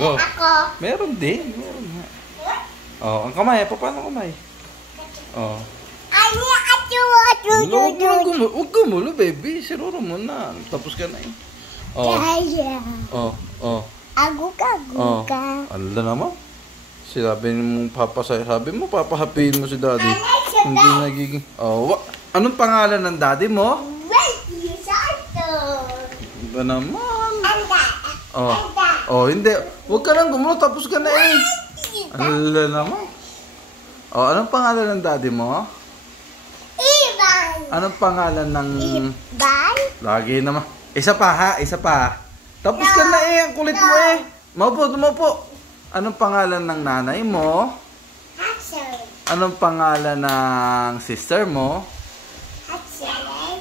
Go. Ako. Meron din. Meron nga. Oh, ang kamay. Paano kamay? Oh. Ano Huwag gumulo, baby. Siruro mo na. Tapos ka na eh. Oh. Oh. Aguka. Ala naman. Sabi mo, papahapiin mo si daddy. Hindi nagiging... Oh, anong pangalan ng daddy mo? Ba naman? Oh, hindi. Huwag ka lang gumulo, tapos ka na eh. Ala naman. Oh, anong pangalan ng daddy mo? Ivan. Anong pangalan ng... Ivan? Lagi naman. Isa pa ha, isa pa. Tapos ka na eh, ang kulit mo eh. Maupo. Anong pangalan ng nanay mo? Hazel. Anong pangalan ng sister mo? Hazel.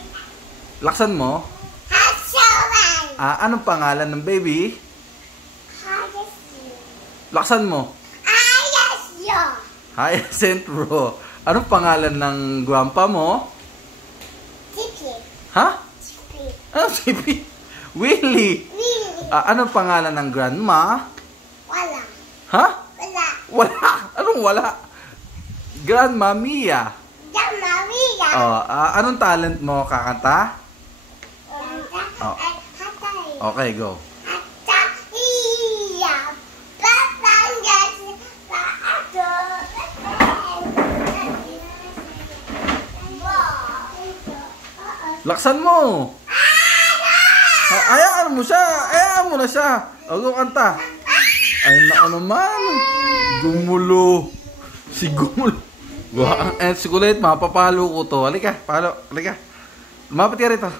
Laksan mo? Hazel. Anong pangalan ng baby? Hazel. Laksan mo? Hazel. Hyacinth Ro. Anong pangalan ng grandpa mo? Chippy. Ha? Chippy. Ano si Willie? Anong pangalan ng grandma? Wala. Ha? Wala. Wala. Anong wala? Grandma Mia. Maria. Anong talent mo, kakanta? Oh. Okay, go. Laksan mo! Ayaan mo siya! Ayaan mo na siya! Huwag kanta! Ay, naku naman! Gumulo! Si Gumulo! Si kulit, mapapalo ko to. Halika, palo. Halika. Lumapit ka rito.